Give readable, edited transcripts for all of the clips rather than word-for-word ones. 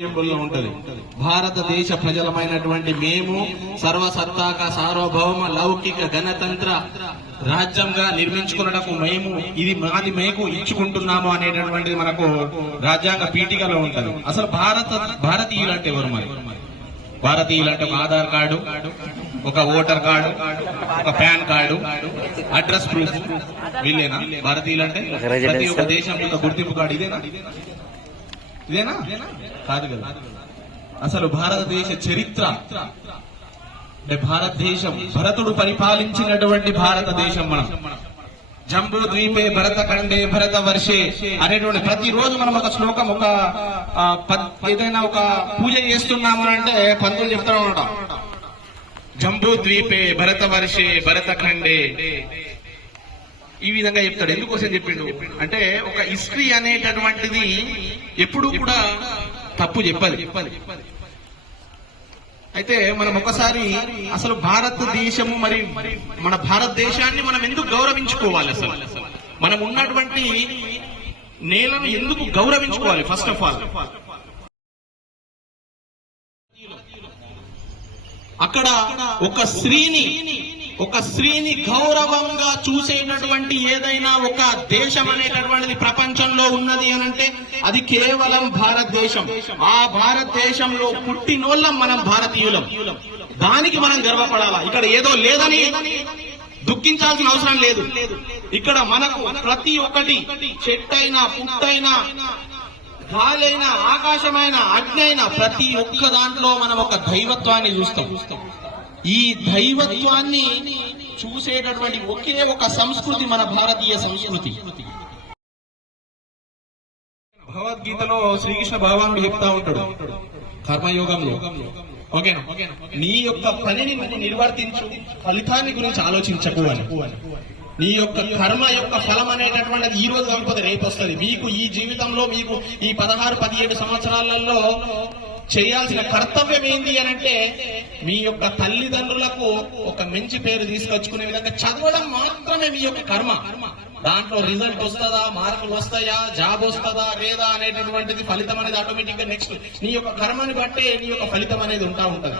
ఉంటది. భారతదేశ ప్రజలమైనటువంటి మేము సర్వసత్తాక సార్వభౌమ లౌకిక గణతంత్ర రాజ్యంగా నిర్మించుకున్నటకు మేము ఇది మాది మేకు ఇచ్చుకుంటున్నాము అనేటటువంటిది మనకు రాజ్యాంగ పీఠికలో ఉంటది. అసలు భారతీయులు అంటే ఎవరు? మరి భారతీయులు అంటే ఒక ఆధార్ కార్డు, ఒక ఓటర్ కార్డు, ఒక పాన్ కార్డు, అడ్రస్ ప్రూఫ్, వీళ్ళేనా భారతీయులు అంటే? ప్రతి ఒక్క దేశం యొక్క గుర్తింపు కార్డు ఇదేనా? కాదు కదా. అసలు భారతదేశ చరిత్ర భారతదేశం భరతుడు పరిపాలించినటువంటి భారతదేశం. మనం జంబూ ద్వీపే భరతఖండే భరత వర్షే అనేటువంటి ప్రతిరోజు మనం ఒక శ్లోకం ఒక ఏదైనా ఒక పూజ చేస్తున్నాము అంటే పంతులు చెప్తా ఉంటాం. జంబూ ద్వీపే భరత వర్షే భరతఖండే ఈ విధంగా చెప్తాడు. ఎందుకోసం చెప్పిండు అంటే ఒక హిస్టరీ అనేటటువంటిది ఎప్పుడు కూడా తప్పు చెప్పాలి. అయితే మనం ఒకసారి అసలు భారతదేశము మరి మన భారతదేశాన్ని మనం ఎందుకు గౌరవించుకోవాలి? అసలు మనం ఉన్నటువంటి నేలను ఎందుకు గౌరవించుకోవాలి? ఫస్ట్ ఆఫ్ ఆల్ అక్కడ ఒక స్త్రీని గౌరవంగా చూసేటటువంటి ఏదైనా ఒక దేశం అనేటటువంటిది ప్రపంచంలో ఉన్నది అనంటే అది కేవలం భారతదేశం. ఆ భారతదేశంలో పుట్టినోళ్ళం మనం భారతీయులం. దానికి మనం గర్వపడాలా. ఇక్కడ ఏదో లేదని దుఃఖించాల్సిన అవసరం లేదు. ఇక్కడ మనకు ప్రతి ఒక్కటి చెట్టైనా పుట్టైనా గాలైనా ఆకాశమైన అగ్ని అయినా ప్రతి ఒక్క దాంట్లో మనం ఒక దైవత్వాన్ని చూస్తాం. ఈ దైవత్వాన్ని చూసేటటువంటి ఒకే ఒక సంస్కృతి మన భారతీయ సంస్కృతి. భగవద్గీతలో శ్రీకృష్ణ భగవానుడు చెప్తా ఉంటాడు కర్మయోగంలో, ఓకేనా, నీ యొక్క పనిని నువ్వు నిర్వర్తించు, ఫలితాన్ని గురించి ఆలోచించకు అని. నీ యొక్క కర్మ యొక్క ఫలం అనేటటువంటిది ఈ రోజు కాకపోతే రేపు వస్తుంది. మీకు ఈ జీవితంలో మీకు ఈ 16-17 సంవత్సరాలలో చేయాల్సిన కర్తవ్యం ఏంటి అనంటే మీ యొక్క తల్లిదండ్రులకు ఒక మంచి పేరు తీసుకొచ్చుకునే విధంగా చదవడం మాత్రమే మీ యొక్క కర్మ. దాంట్లో రిజల్ట్ వస్తుందా, మార్కులు వస్తాయా, జాబ్ వస్తుందా లేదా అనేటటువంటిది ఫలితం అనేది ఆటోమేటిక్ గా నెక్స్ట్ నీ యొక్క కర్మని బట్టే నీ యొక్క ఫలితం అనేది ఉంటది.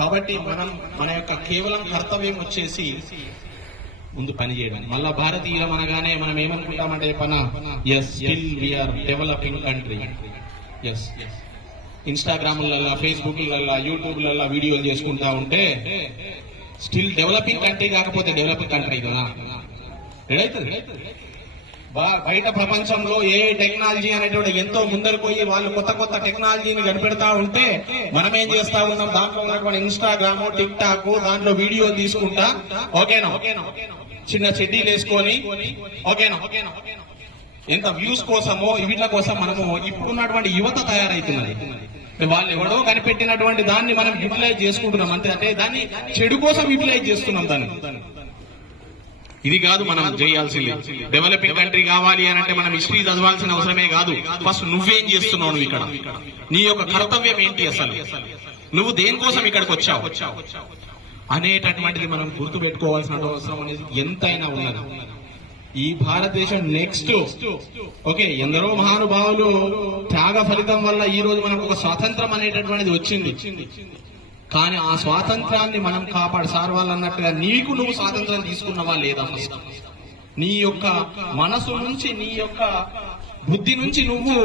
కాబట్టి మన యొక్క కేవలం కర్తవ్యం వచ్చేసి ముందు పని చేయడం. మళ్ళా భారతీయులం అనగానే మనం ఏమనుకుంటామంటే స్టిల్ వీఆర్ డెవలపింగ్ కంట్రీ. ఇన్స్టాగ్రామ్లలో, ఫేస్బుక్లలో, యూట్యూబ్లలో వీడియోలు చేసుకుంటా ఉంటే స్టిల్ డెవలపింగ్ కంట్రీ కాకపోతే డెవలపింగ్ కంట్రీ కదా. బయట ప్రపంచంలో ఏ టెక్నాలజీ అనేటువంటి ఎంతో ముందరకు పోయి వాళ్ళు కొత్త టెక్నాలజీని కనిపెడతా ఉంటే మనం ఏం చేస్తా ఉన్నాం, దాంట్లో ఉన్నటువంటి ఇన్స్టాగ్రామ్, టిక్ టాక్, దాంట్లో వీడియో తీసుకుంటా ఓకేనా చిన్న చెడ్డీలు వేసుకొని ఓకేనా ఎంత వ్యూస్ కోసమో వీళ్ళ కోసం మనము ఇప్పుడున్నటువంటి యువత తయారైతున్నది. వాళ్ళు ఎవడో కనిపెట్టినటువంటి దాన్ని మనం యూటిలైజ్ చేసుకుంటున్నాం అంతే. అంటే దాన్ని చెడు కోసం యూటిలైజ్ చేస్తున్నాం దాన్ని. ఇది కాదు మనం చేయాల్సింది. డెవలపింగ్ కంట్రీ కావాలి అని అంటే మనం హిస్టరీ చదవాల్సిన అవసరమే కాదు. ఫస్ట్ నువ్వేం చేస్తున్నావు, నువ్వు ఇక్కడ నీ యొక్క కర్తవ్యం ఏంటి, అసలు నువ్వు దేనికోసం ఇక్కడికి వచ్చావు అనేటటువంటిది మనం గుర్తు పెట్టుకోవాల్సిన అవసరం అనేది ఎంతైనా ఉన్నది. ఈ భారతదేశం నెక్స్ట్ ఓకే ఎందరో మహానుభావులు త్యాగ ఫలితం వల్ల ఈ రోజు మనకు ఒక స్వాతంత్రం అనేటటువంటిది వచ్చింది. కానీ ఆ స్వాతంత్రాన్ని మనం సార్ వాళ్ళు అన్నట్టుగా నీకు నువ్వు స్వాతంత్రం తీసుకున్నావా లేదా? ఫస్ట్ నీ యొక్క మనసు నుంచి, నీ యొక్క బుద్ధి నుంచి నువ్వు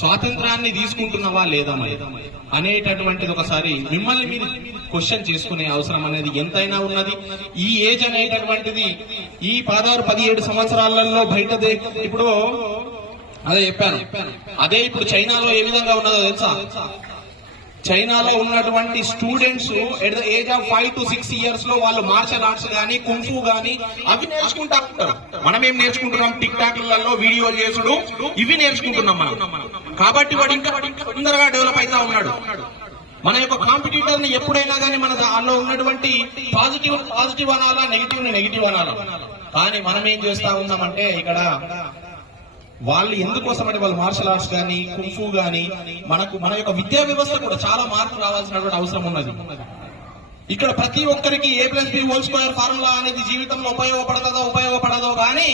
స్వాతంత్రాన్ని తీసుకుంటున్నావా లేదా అనేటటువంటిది ఒకసారి మిమ్మల్ని మీరు క్వశ్చన్ చేసుకునే అవసరం అనేది ఎంతైనా ఉన్నది. ఈ ఏజ్ అనేటటువంటిది ఈ 16-17 సంవత్సరాలలో బయట ఇప్పుడు అదే చెప్పాను. అదే ఇప్పుడు చైనాలో ఏ విధంగా ఉన్నదో తెలుసా? చైనాలో ఉన్నటువంటి students at the age of 5 to 6 years లో వాళ్ళు మార్షల్ ఆర్ట్స్ గానీ, కుంఫు గానీ అవి నేర్చుకుంటా ఉంటారు. మనం ఏం నేర్చుకుంటున్నాం? టిక్ టాక్లలో వీడియోలు చేసుడు ఇవి నేర్చుకుంటున్నాం మనం. కాబట్టి వాడు ఇంకా తొందరగా డెవలప్ అవుతా ఉన్నాడు. మన యొక్క కాంపిటీటర్ ని ఎప్పుడైనా కానీ మన దానిలో ఉన్నటువంటి పాజిటివ్ అనాలా, నెగిటివ్ అనాలా. కానీ మనం ఏం చేస్తా ఉన్నామంటే ఇక్కడ వాళ్ళు ఎందుకోసం అంటే వాళ్ళు మార్షల్ ఆర్ట్స్ గానీ, కుంఫు గానీ మన యొక్క విద్యా వ్యవస్థ కూడా చాలా మార్పు రావాల్సినటువంటి అవసరం ఉన్నది. ఇక్కడ ప్రతి ఒక్కరికి A+B² ఫార్ములా అనేది జీవితంలో ఉపయోగపడదో కానీ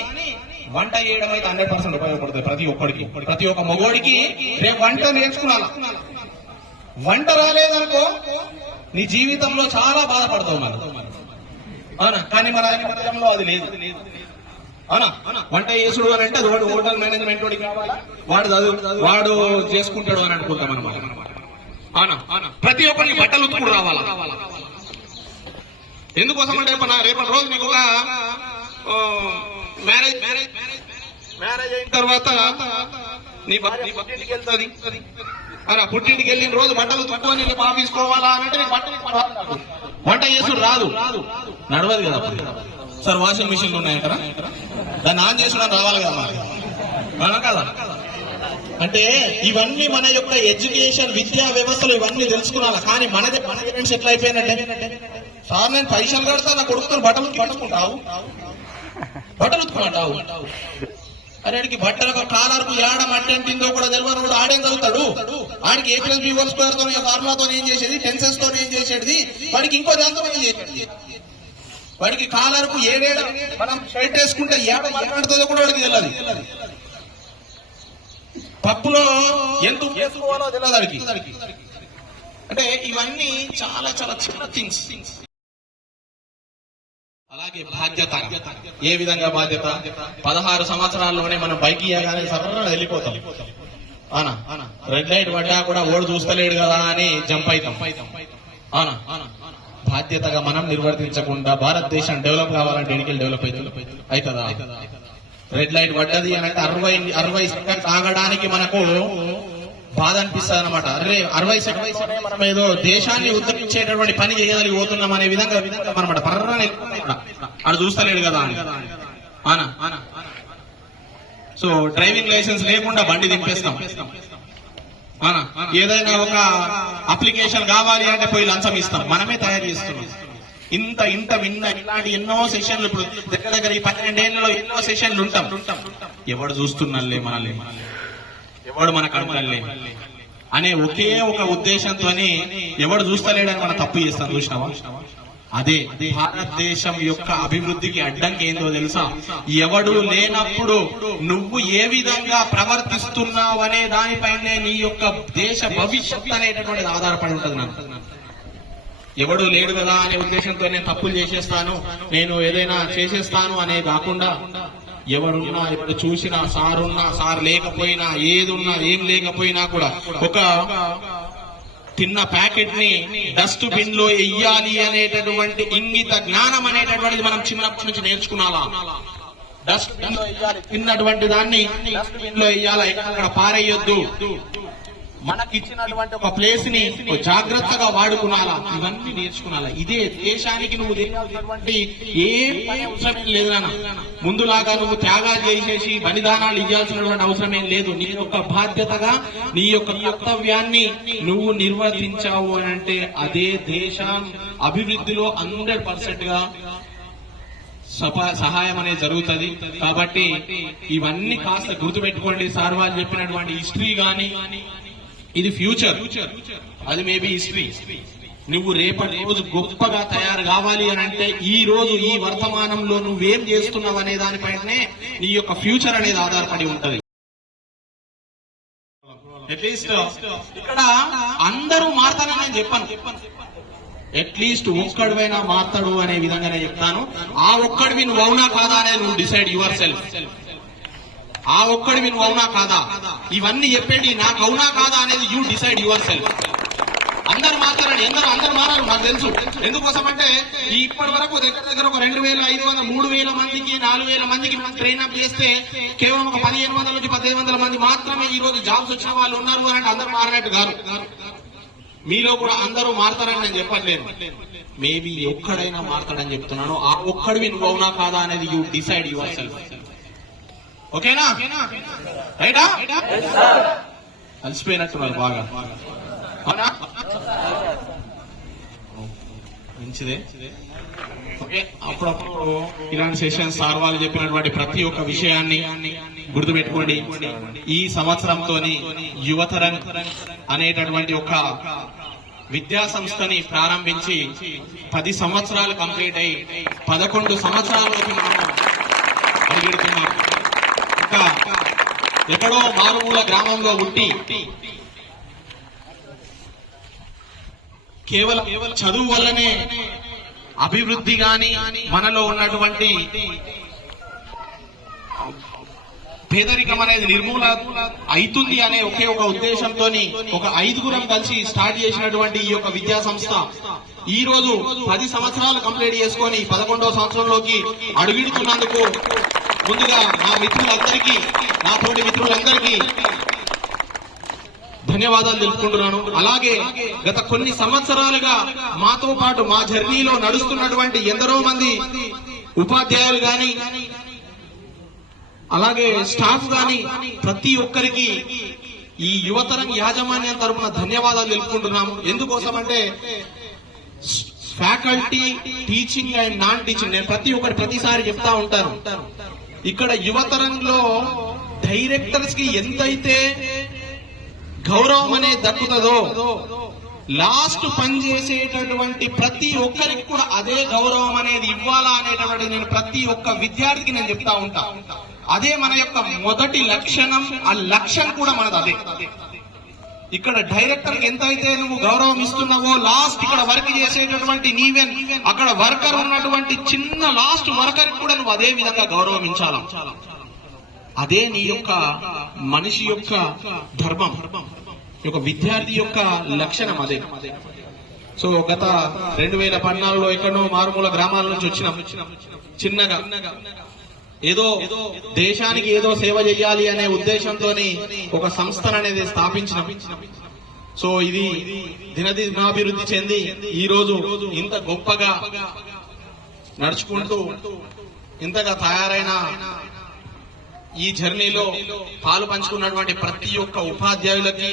వంట చేయడం అయితే 100% ఉపయోగపడుతుంది ప్రతి ఒక్కడికి. ప్రతి ఒక్క మగోడికి రేపు వంట నేర్చుకున్నాను. వంట రాలేదనుకో నీ జీవితంలో చాలా బాధపడతావు మరి, అవునా? కానీ మన దేశంలో అది లేదు, అవునా? వంట చేసుడు అని అంటే అది వాడు హోటల్ మేనేజ్మెంట్ వాడికి కావాలా, వాడు చేసుకుంటాడు అని అనుకుంటాం అనమాట, అవునా? ప్రతి ఒక్కరికి బట్టలు ఉతుకుడు రావాలా. ఎందుకోసం అంటే రేపటి రోజు నీకు ఒక మ్యారేజ్ అయిన తర్వాత నీ భార్య పుట్టింటికి వెళ్తుంది, అలా పుట్టింటికి వెళ్ళిన రోజు బట్టలు తక్కువని ఆఫీస్ పోవాలా అంటే వంట చేసుడు రాదు, నడవదు కదా. సార్ వాషింగ్ మిషన్లు ఉన్నాయంటారా, దాన్ని ఆన్ చేసుకుని రావాలి కదా మనం కదా. అంటే ఇవన్నీ మన యొక్క ఎడ్యుకేషన్ విద్యా వ్యవస్థలు ఇవన్నీ తెలుసుకున్నాను. కానీ మన పేరెంట్స్ ఎట్లా అయిపోయినట్టే, సార్ నేను పైసలు కడతా నా కొడుకుని బట్టలు ఉతుకుంటావు, బట్టలు ఉతుకుంటావు. అరేడికి బట్టలకు కాలర్కు ఏడం అట్టెంటిందో కూడా తెలియదు, ఆడేం చదువుతాడు? ఆడికి A+B² తో ఫార్ములాతో ఏం చేసేది, టెన్సెస్ తో ఏం చేసేది, వాడికి ఇంకో దాంతో ఏం చేసేది. వాడికి కాలర్కు ఏడేడ మనం షర్ట్ వేసుకుంటే ఏడ మాట్లాడుతుందో కూడా వాడికి తెలియదు, పప్పులో ఎంత వేసుకోవాలో తెలియదు వాడికి. అంటే ఇవన్నీ చాలా చాలా చిన్న థింగ్స్. అలాగే బాధ్యత, ఏ విధంగా బాధ్యత? 16 సంవత్సరాల్లోనే మనం బైక్ ఇయ్యగానే సర్ర వెళ్ళిపోతాం, అవునా? రెడ్ లైట్ పడ్డా కూడా ఓడు చూస్తలేడు కదా అని జంప్ అవుతాం, అవునా? బాధ్యతగా మనం నిర్వర్తించకుండా భారతదేశం డెవలప్ కావాలంటే ఎన్నికలు డెవలప్ అవుతుందా? రెడ్ లైట్ పడ్డది అని అంటే 60 సెకండ్స్ ఆగడానికి మనకు బాధ అనిపిస్తుంది అనమాట. అరే 60 సెకండ్స్ మనం ఏదో దేశాన్ని ఉద్ధరించేటటువంటి పని చేయగలిగిపోతున్నాం అనే విధంగా అనమాట. పర్రని అది చూస్తలేడు కదా అని, అవునా? సో డ్రైవింగ్ లైసెన్స్ లేకుండా బండి దింపేస్తాం, అవునా? ఏదైనా ఒక అప్లికేషన్ కావాలి అంటే పోయి లంచం ఇస్తాం, మనమే తయారు చేస్తున్నాం. ఇంత విన్న ఇలాంటి ఎన్నో సెషన్లు ఇప్పుడు దగ్గర ఈ 12 ఏళ్లలో ఎన్నో సెషన్లు ఉంటాం. ఎవడు చూస్తున్నాలే మనల్ని, ఎవడు మన కడమలే అనే ఒకే ఒక ఉద్దేశంతోనే ఎవడు చూస్తలేడని మనం తప్పు చేస్తాం. చూసినావా? అదే భారతదేశం యొక్క అభివృద్ధికి అడ్డంకి ఏందో తెలుసా? ఎవడు లేనప్పుడు నువ్వు ఏ విధంగా ప్రవర్తిస్తున్నావు అనే దానిపైనే నీ యొక్క దేశ భవిష్యత్తు అనేటటువంటిది ఆధారపడి ఉంటుంది. నాకు ఎవడు లేడు కదా అనే ఉద్దేశంతో నేను తప్పులు చేసేస్తాను, నేను ఏదైనా చేసేస్తాను అనే కాకుండా ఎవరున్నా ఎప్పుడు చూసినా సారున్నా సార్ లేకపోయినా ఏదున్నా ఏం లేకపోయినా కూడా ఒక తిన్న ప్యాకెట్ ని డస్ట్ బిన్ లో వెయ్యాలి అనేటటువంటి ఇంగిత జ్ఞానం అనేటటువంటిది మనం చిన్నప్పటి నుంచి నేర్చుకున్నాలా. డస్ట్ బిన్ లో వెయ్యాలి, తిన్నటువంటి దాన్ని డస్ట్ బిన్ లో వెయ్యాలా, ఎక్కడ పారేయొద్దు, మనకి ఇచ్చినటువంటి ఒక ప్లేస్ ని జాగ్రత్తగా వాడుకునాలా, ఇవన్నీ నేర్చుకునాలా. ఇదే దేశానికి నువ్వు తెలియాల్సినటువంటి ఏం అవసరం లేదు నాన్న. ముందులాగా నువ్వు త్యాగాలు చేసేసి బలిదానాలు ఇవ్వాల్సినటువంటి అవసరం ఏం లేదు. నీ యొక్క బాధ్యతగా నీ యొక్క కర్తవ్యాన్ని నువ్వు నిర్వర్తించావు అని అంటే అదే దేశం అభివృద్ధిలో 100% గా సహాయం అనేది జరుగుతుంది. కాబట్టి ఇవన్నీ కాస్త గుర్తుపెట్టుకోండి. సార్ వాళ్ళు చెప్పినటువంటి హిస్టరీ గాని ఇది ఫ్యూచర్, అది మేబీ హిస్టరీ. నువ్వు రేపటి రోజు గొప్పగా తయారు కావాలి అని అంటే ఈ రోజు ఈ వర్తమానంలో నువ్వేం చేస్తున్నావు అనే దానిపైనే నీ యొక్క ఫ్యూచర్ అనేది ఆధారపడి ఉంటది. అట్లీస్ట్ ఇక్కడ అందరూ మారతారని నేను చెప్పాను, అట్లీస్ట్ ఒక్కడివైనా మారతాడు అనే విధంగా నేను చెప్తాను. ఆ ఒక్కడివి నువ్వు అవునా కాదా అనేది నువ్వు డిసైడ్ యువర్ సెల్ఫ్. ఆ ఒక్కడివి నువ్వు అవునా కాదా, ఇవన్నీ చెప్పండి నాకు అవునా కాదా అనేది యూ డిసైడ్ యువర్ సెల్ఫ్. అందరు మాట్లాడండి, అందరు మారారు నాకు తెలుసు. ఎందుకోసం అంటే ఇప్పటి వరకు దగ్గర ఒక 2500 3000 మందికి 4000 మందికి మనం ట్రైన్ అప్ చేస్తే కేవలం ఒక 1500 నుంచి 1500 మంది మాత్రమే ఈ రోజు జాబ్స్ వచ్చిన వాళ్ళు ఉన్నారు అని అంటే అందరు మారినట్టు గారు. మీలో కూడా అందరూ మారతారని నేను చెప్పట్లేదు, మేబీ ఒక్కడైనా మారతాడని చెప్తున్నాను. ఆ ఒక్కడివి నువ్వు అవునా కాదా అనేది యూ డిసైడ్ యువర్ సెల్ఫ్. ఓకేనా? రైటా? అలసిపోయినట్టున్నారు బాగా, అవునా? మంచిదే. ఓకే, అప్పుడప్పుడు ఇలాంటి సెషన్స్ సార్ వాళ్ళు చెప్పినటువంటి ప్రతి ఒక్క విషయాన్ని గుర్తుపెట్టుకోండి. ఈ సంవత్సరంతోని యువతరం అనేటటువంటి ఒక విద్యా సంస్థని ప్రారంభించి 10 సంవత్సరాలు కంప్లీట్ అయి 11 సంవత్సరాలలోకి మనం అడుగుతున్నాం. ఎక్కడో మారుమూల గ్రామంలో ఉండి కేవలం చదువు వల్లనే అభివృద్ధి గాని మనలో ఉన్నటువంటి పేదరికం అనేది నిర్మూలన అవుతుంది అనే ఒకే ఒక ఉద్దేశంతో ఒక 5గురం కలిసి స్టార్ట్ చేసినటువంటి ఈ యొక్క విద్యా సంస్థ ఈ రోజు 10 సంవత్సరాలు కంప్లీట్ చేసుకొని 11వ సంవత్సరంలోకి అడుగిడుతున్నందుకు ముందుగా నా మిత్రులందరికీ, నా తోటి మిత్రులందరికీ ధన్యవాదాలు తెలుపుకుంటున్నాను. అలాగే గత కొన్ని సంవత్సరాలుగా మాతో పాటు మా జర్నీలో నడుస్తున్నటువంటి ఎందరో మంది ఉపాధ్యాయులు గాని అలాగే స్టాఫ్ గాని ప్రతి ఒక్కరికి ఈ యువతరం యాజమాన్యం తరపున ధన్యవాదాలు తెలుపుకుంటున్నాము. ఎందుకోసమంటే faculty, teaching and non teaching, నేను ప్రతిసారి చెప్తా ఉంటాను, ఇక్కడ యువతరంలో డైరెక్టర్స్ కి ఎంతైతే గౌరవం అనేది దక్కుతుందో లాస్ట్ పని చేసేటటువంటి ప్రతి ఒక్కరికి కూడా అదే గౌరవం అనేది ఇవ్వాలా అనేటువంటి నేను ప్రతి ఒక్క విద్యార్థికి నేను చెప్తా ఉంటా. అదే మన యొక్క మొదటి లక్షణం, ఆ లక్ష్యం కూడా మనది అదే. ఇక్కడ డైరెక్టర్ కి ఎంతైతే నువ్వు గౌరవం ఇస్తున్నావో లాస్ట్ ఇక్కడ వర్క్ చేసేటటువంటి నీవెన్ అక్కడ వర్కర్ ఉన్నటువంటి చిన్న లాస్ట్ వర్కర్ కూడా నువ్వు అదే విధంగా గౌరవించాల. అదే నీ యొక్క మనిషి యొక్క ధర్మం, ఒక విద్యార్థి యొక్క లక్షణం అదే. సో గత 2014లో ఎక్కడో మారుమూల గ్రామాల నుంచి వచ్చినాం. చిన్నగా ఏదో దేశానికి ఏదో సేవ చేయాలి అనే ఉద్దేశంతో ఒక సంస్థను అనేది స్థాపించినాం. సో ఇది దినదినాభివృద్ధి చెంది ఈ రోజు ఇంత గొప్పగా నడుచుకుంటూ ఇంతగా తయారైన ఈ జర్నీలో పాలు పంచుకున్నటువంటి ప్రతి ఒక్క ఉపాధ్యాయులకి,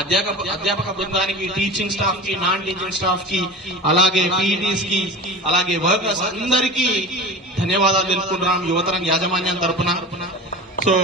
అధ్యాపక బృందానికి, టీచింగ్ స్టాఫ్ కి, నాన్ టీచింగ్ స్టాఫ్ కి, అలాగే పీఈటీస్ కి, అలాగే వర్కర్స్ అందరికీ ధన్యవాదాలు తెలుపుకుంటున్నాం యువతరం యాజమాన్యం తరపున. సో